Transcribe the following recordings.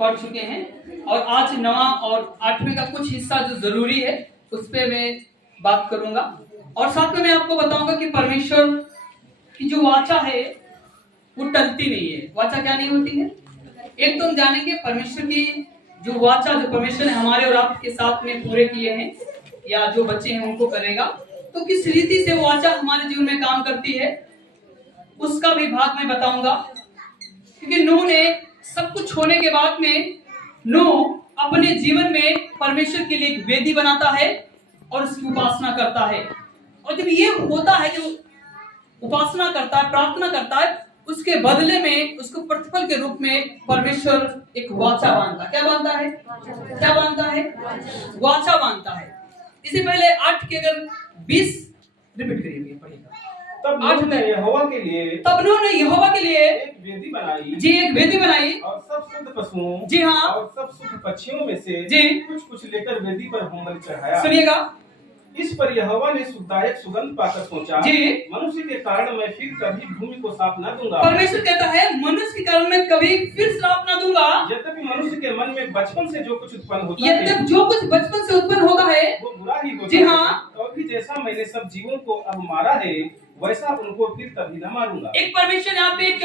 पढ़ चुके हैं और आज 9वां और 8वें का कुछ हिस्सा जो जरूरी है उस पे मैं बात करूंगा और साथ में मैं आपको बताऊंगा कि परमेश्वर की जो वाचा है वो टलती नहीं है। वाचा क्या नहीं होती है? एक तो हम जानेंगे परमेश्वर की जो वाचा, जो परमेश्वर ने हमारे और आपके साथ में पूरे किए हैं या जो बच्चे हैं उनको करेगा, तो किस रीति से वो वाचा हमारे जीवन में काम करती है उसका भी भाग मैं बताऊंगा। क्योंकि नूह ने सब कुछ होने के बाद में नूह अपने जीवन में परमेश्वर के लिए एक वेदी बनाता है और उसकी उपासना करता है। और जब ये होता है, जो उपासना करता है, प्रार्थना करता है, उसके बदले में उसको प्रतिफल के रूप में परमेश्वर एक वाचा बांधता है। क्या बांधता है? क्या बांधता है? वाचा बांधता है। इससे पहले 8 के अगर 20 रिपीट करिए, पढ़िएगा। तब नूह ने यहोवा के लिए एक वेदी बनाई। जी, एक वेदी बनाई और सब शुद्ध पशुओं, जी हाँ, और सब शुद्ध पक्षियों में से जी कुछ लेकर वेदी पर होमबलि चढ़ाया। सुनिएगा, इस पर यहोवा ने सुखदायक सुगंध पाकर सोचा, जी मनुष्य के कारण मैं फिर कभी भूमि को साफ न दूंगा। परमेश्वर कहता है मनुष्य के कारण मैं कभी फिर श्राप न दूंगा। यद्यपि मनुष्य के मन में बचपन से जो कुछ उत्पन्न होता है, यद्यपि जो कुछ बचपन से उत्पन्न होता है वो बुरा ही होता जी हाँ। है। तो भी जैसा मैंने सब जीवों को अब मारा है वैसा उनको फिर कभी न मारूंगा। एक परमेश्वर यहाँ पे एक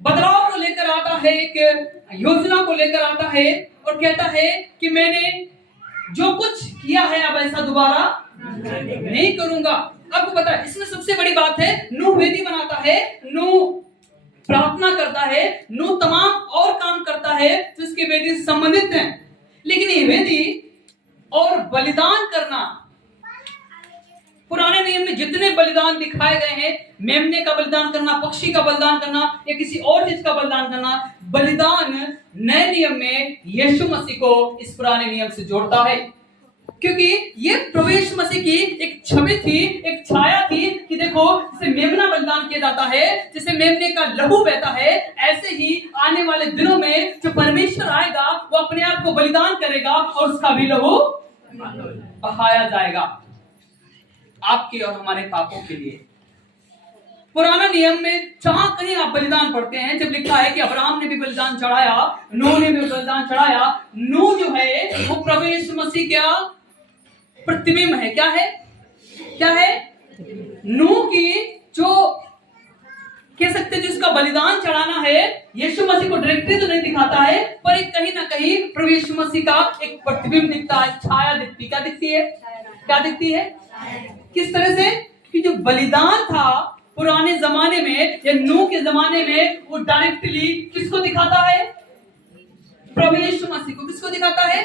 बदलाव को लेकर आता है, एक योजना को लेकर आता है और कहता है कि मैंने जो कुछ किया है अब ऐसा दोबारा नहीं करूंगा। आपको पता है इसमें सबसे बड़ी बात है, नूह वेदी बनाता है, नूह प्रार्थना करता है, नूह तमाम और काम करता है जो इसके वेदी से संबंधित हैं। लेकिन ये वेदी और बलिदान करना, पुराने नियम में जितने बलिदान दिखाए गए हैं, मेमने का बलिदान करना, पक्षी का बलिदान करना या किसी और चीज का बलिदान करना, बलिदान नए नियम में यीशु मसीह को इस पुराने नियम से जोड़ता है। क्योंकि ये प्रवेश मसीह की एक छवि थी, एक छाया थी कि देखो जैसे मेमना बलिदान किया जाता है, जैसे मेमने का लहू बहता है, ऐसे ही आने वाले दिनों में जो परमेश्वर आएगा वो अपने आप को बलिदान करेगा और उसका भी लहू बहाया जाएगा आपके और हमारे पापों के लिए। पुराना नियम में जहां कहीं आप बलिदान पढ़ते हैं, जब लिखा है कि अब्राहम ने भी बलिदान चढ़ाया, नूह ने भी बलिदान चढ़ाया, नूह जो है वो प्रवेश मसीह क्या प्रतिबिंब है। क्या है? क्या है? नूह की जो कह सकते हैं जिसका बलिदान चढ़ाना है, यीशु मसीह को डायरेक्टली तो नहीं दिखाता है, पर एक कहीं ना कहीं प्रवेश मसीह का एक प्रतिबिंब दिखता है, छाया दिखती। क्या दिखती है? क्या दिखती है? किस तरह से कि जो बलिदान था पुराने जमाने में या नूह के जमाने में, वो डायरेक्टली किसको दिखाता है? प्रवेश मसीह को। किसको दिखाता है?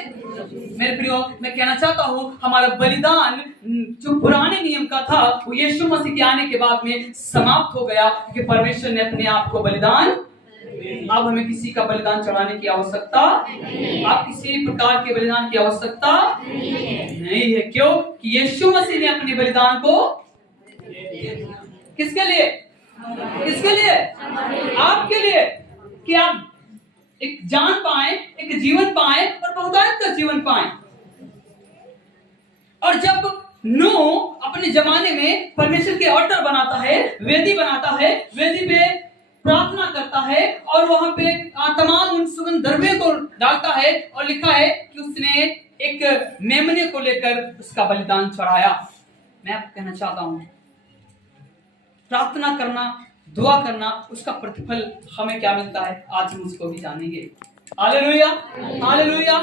मेरे प्रियो, मैं कहना चाहता हूं हमारा बलिदान जो पुराने नियम का था वो यीशु मसीह के आने के बाद में समाप्त हो गया, क्योंकि परमेश्वर ने अपने आप को बलिदान, अब हमें किसी का बलिदान चढ़ाने की आवश्यकता, आप किसी प्रकार के बलिदान की आवश्यकता नहीं है। क्यों? कि यीशु मसीह ने अपने बलिदान को किसके लिए? किसके लिए? आपके लिए, कि आप एक जान पाए, एक जीवन पाए और बहुतायत का जीवन पाए। और जब नूह अपने जमाने में परमेश्वर के ऑल्टर बनाता है, वेदी बनाता है, वेदी पे प्रार्थना करता है और वहां पे तमाम उन सुगंध द्रव्य को डालता है और लिखा है कि उसने एक मेमने को लेकर उसका बलिदान चढ़ाया। मैं आपको कहना चाहता हूं प्रार्थना करना, दुआ करना, उसका प्रतिफल हमें क्या मिलता है आज हम उसको भी जानेंगे। Hallelujah, hallelujah.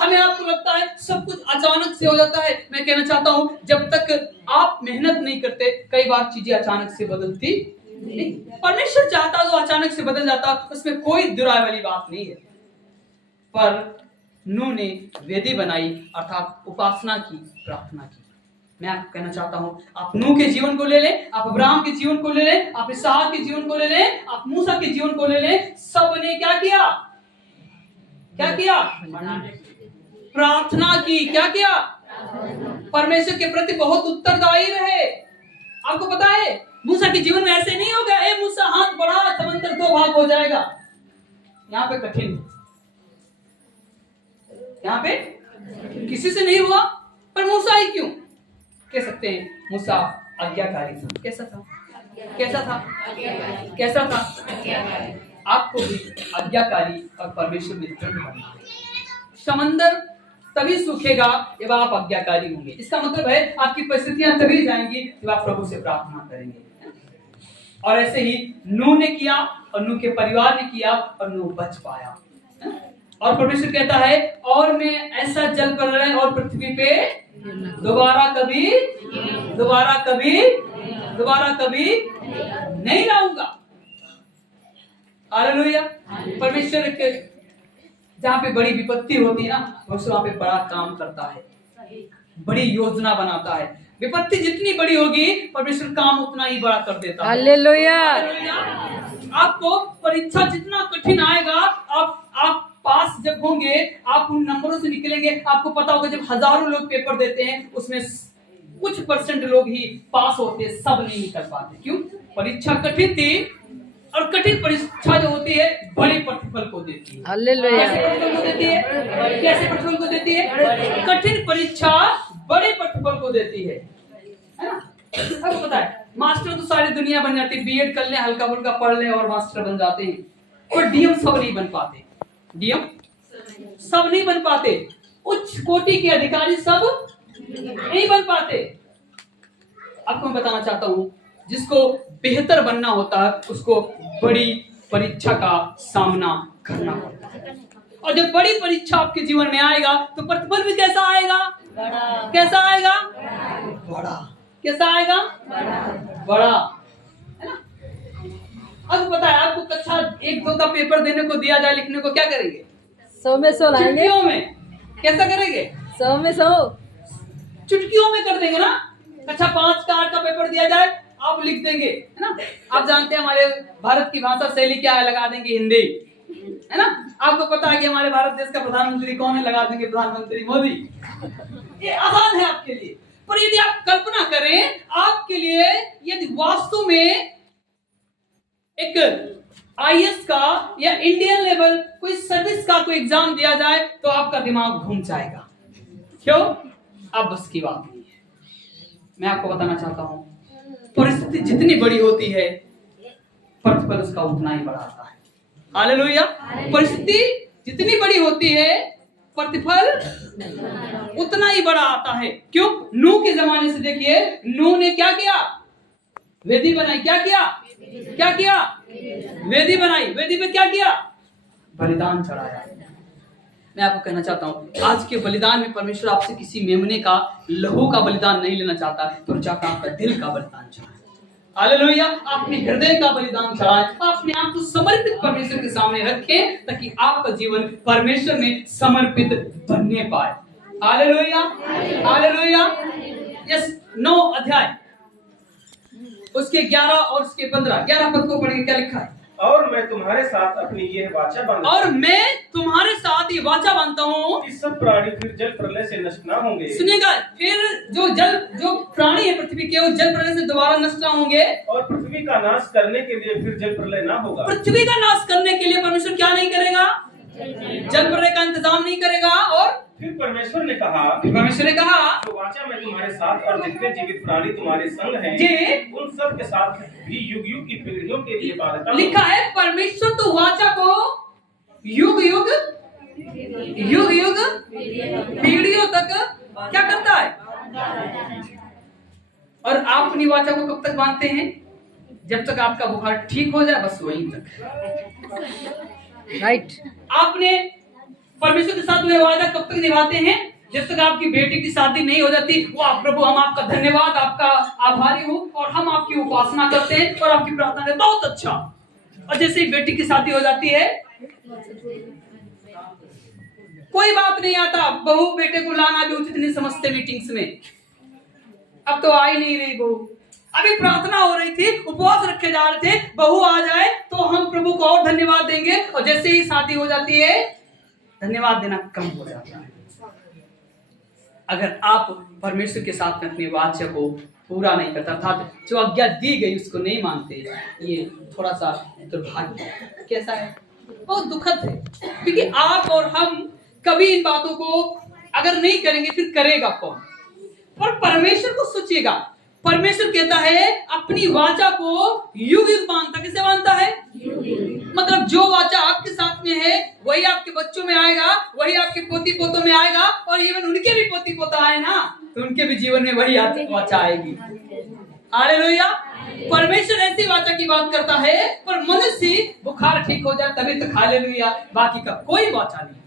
हमें आपको लगता है सब कुछ अचानक से हो जाता है। मैं कहना चाहता हूं जब तक आप मेहनत नहीं करते कई बार चीजें अचानक से बदलती नहीं। परमेश्वर चाहता तो अचानक से बदल जाता, उसमें कोई दुराय वाली बात नहीं है। पर नूह ने वेदी बनाई अर्थात उपासना की, प्रार्थना की। मैं आपको कहना चाहता हूं आप नूह के जीवन को ले लें, आप अब्राहम के जीवन को ले लें, आप इसहाक के जीवन को ले लें, आप मूसा के जीवन को ले लें, सब ने क्या किया? क्या किया? प्रार्थना की। क्या किया? परमेश्वर के प्रति बहुत उत्तरदायी रहे। आपको पता है मूसा के जीवन में ऐसे नहीं होगा, ए मूसा हाथ बढ़ा समंदर 2 भाग हो जाएगा। यहाँ पे कठिन, यहाँ पे किसी से नहीं हुआ, पर मूसा ही क्यों? कह सकते हैं मूसा आज्ञाकारी था। कैसा था? कैसा था? कैसा था? आपको भी आज्ञाकारी और परमेश्वर मित्र बनना है। समंदर तभी सूखेगा जब आप आज्ञाकारी होंगे। इसका मतलब है आपकी परिस्थितियां तभी जाएंगी जब आप प्रभु से प्रार्थना करेंगे। और ऐसे ही नूह ने किया और नूह के परिवार ने किया और नूह बच पाया। और परमेश्वर कहता है और मैं ऐसा जल प्रलय और पृथ्वी पे दोबारा कभी नहीं लाऊंगा। हालेलुया। परमेश्वर के जहाँ पे बड़ी विपत्ति होती है ना, परमेश्वर वहाँ पे बड़ा काम करता है, बड़ी योजना बनाता है। विपत्ति जितनी बड़ी होगी परमेश्वर काम उतना ही बड़ा कर देता है। हालेलुया। आपको परीक्षा जितना कठिन आएगा, आप पास जब होंगे, आप उन नंबरों से निकलेंगे। आपको पता होगा जब हजारों लोग पेपर देते हैं उसमें कुछ परसेंट लोग ही पास होते हैं, सब नहीं निकल पाते। क्यों? परीक्षा कठिन थी और कठिन परीक्षा जो होती है बड़े प्रतिफल को देती है। हालेलुया। कैसे प्रतिफल को देती है? कैसे प्रतिफल को देती है? कठिन परीक्षा बड़े प्रतिफल को देती है ना? आपको पता है मास्टर तो सारी दुनिया बन जाती है, बीएड कर ले, हल्का फुल्का पढ़ ले और मास्टर बन जाते हैं। पर डीएम सब नहीं बन पाते, डीएम सब नहीं बन पाते, उच्च कोटि के अधिकारी सब नहीं बन पाते। आपको मैं बताना चाहता हूं, जिसको बेहतर बनना होता है उसको बड़ी परीक्षा का सामना करना पड़ता है। और जब बड़ी परीक्षा आपके जीवन में आएगा तो प्रतिफल भी कैसा आएगा? कैसा आएगा? बड़ा। कैसा आएगा? बड़ा, है ना? अब पता है आपको कक्षा 1-2 का पेपर देने को दिया जाए, लिखने को, क्या करेंगे? 100 में 100 लाएंगे। चुटकियों में कैसा करेंगे? 100 में 100 चुटकियों में कर देंगे ना। कक्षा 5 का 8 का पेपर दिया जाए, आप लिख देंगे, है ना? आप जानते हैं हमारे भारत की भाषा शैली क्या है, लगा देंगे हिंदी, है ना? आपको पता है कि हमारे भारत देश का प्रधानमंत्री कौन है, लगा देंगे प्रधानमंत्री मोदी। ये आसान है आपके लिए। पर यदि आप कल्पना करें, आपके लिए यदि वास्तव में एक आईएएस का या इंडियन लेवल कोई सर्विस का कोई एग्जाम दिया जाए तो आपका दिमाग घूम जाएगा। क्यों? आप बस की बात नहीं है। मैं आपको बताना चाहता हूं, परिस्थिति जितनी बड़ी होती है प्रतिफल उसका उतना ही बड़ा आता है। हालेलुया। परिस्थिति जितनी बड़ी होती है प्रतिफल उतना ही बड़ा आता है। क्यों? नूह के जमाने से देखिए, नूह ने क्या किया? वेदी बनाई। क्या किया? क्या किया? वेदी बनाई। वेदी पे क्या किया? बलिदान चढ़ाया। मैं आपको कहना चाहता हूं, आज के बलिदान में परमेश्वर आपसे किसी मेमने का लहू का बलिदान नहीं लेना चाहता, तो चाहता आपका दिल का बलिदान चढ़ाए। हालेलुया। अपने हृदय का बलिदान चढ़ाए, अपने आप को समर्पित परमेश्वर के सामने रखें ताकि आपका जीवन परमेश्वर में समर्पित बनने पाए। हालेलुया। हालेलुया। यस। 9 अध्याय उसके 11 और उसके 11 पद को पढ़ेंगे। क्या लिखा है? और मैं तुम्हारे साथ अपनी ये वाचा बांधता हूं। और मैं तुम्हारे साथ ये वाचा बांधता हूँ कि सब प्राणी फिर जल प्रलय से नष्ट ना होंगे। सुनिएगा, फिर जो प्राणी है पृथ्वी के, वो जल प्रलय से दोबारा नष्ट ना होंगे। और पृथ्वी का नाश करने के लिए फिर जल प्रलय ना होगा। पृथ्वी का नाश करने के लिए परमेश्वर क्या नहीं करेगा? जल प्रलय का इंतजाम नहीं करेगा। और फिर परमेश्वर ने कहा, जो वाचा मैं तुम्हारे साथ और जितने जीवित प्राणी तुम्हारे संग हैं जी, उन सब के साथ भी युग युग की पीढ़ियों के लिए बांधता हूं। लिखा है परमेश्वर तो वाचा को युग युग पीढ़ियों तक क्या करता है? और आप अपनी वाचा को कब तक बांधते हैं? जब तक आपका बुखार ठीक हो जाए, बस वहीं तक। राइट। आपने परमेश्वर के साथ में वादा कब तक निभाते हैं? जब तक आपकी बेटी की शादी नहीं हो जाती। वाह प्रभु, हम आपका धन्यवाद, आपका आभारी हूँ और हम आपकी उपासना करते हैं और आपकी प्रार्थना करते हैं। बहुत अच्छा। और जैसे ही बेटी की शादी हो जाती है, कोई बात नहीं आता, बहू बेटे को लाना भी उचित नहीं समझते मीटिंग्स में। अब तो आ ही नहीं रही बहू, अभी प्रार्थना हो रही थी, उपवास रखे जा रहे थे, बहू आ जाए तो हम प्रभु को और धन्यवाद देंगे। और जैसे ही शादी हो जाती है, धन्यवाद देना कम हो जाता है। अगर आप परमेश्वर के साथ में अपने वाचा को पूरा नहीं करता, अर्थात जो आज्ञा दी गई उसको नहीं मानते, ये थोड़ा सा दुर्भाग्य कैसा है, बहुत दुखद है। क्योंकि आप और हम कभी इन बातों को अगर नहीं करेंगे फिर करेगा कौन? और परमेश्वर को सोचिएगा, परमेश्वर कहता है अपनी वाचा को युग युग बांधता। किसे बांधता है? मतलब जो वाचा आपके साथ में है वही आपके बच्चों में आएगा, वही आपके पोती पोतों में आएगा, और इवन उनके भी पोती पोता आए ना तो उनके भी जीवन में वही वाचा आएगी। हालेलुया। परमेश्वर ऐसी वाचा की बात करता है, पर मनुष्य बुखार ठीक हो जाए तभी तक हालेलुया, बाकी का कोई वाचा नहीं।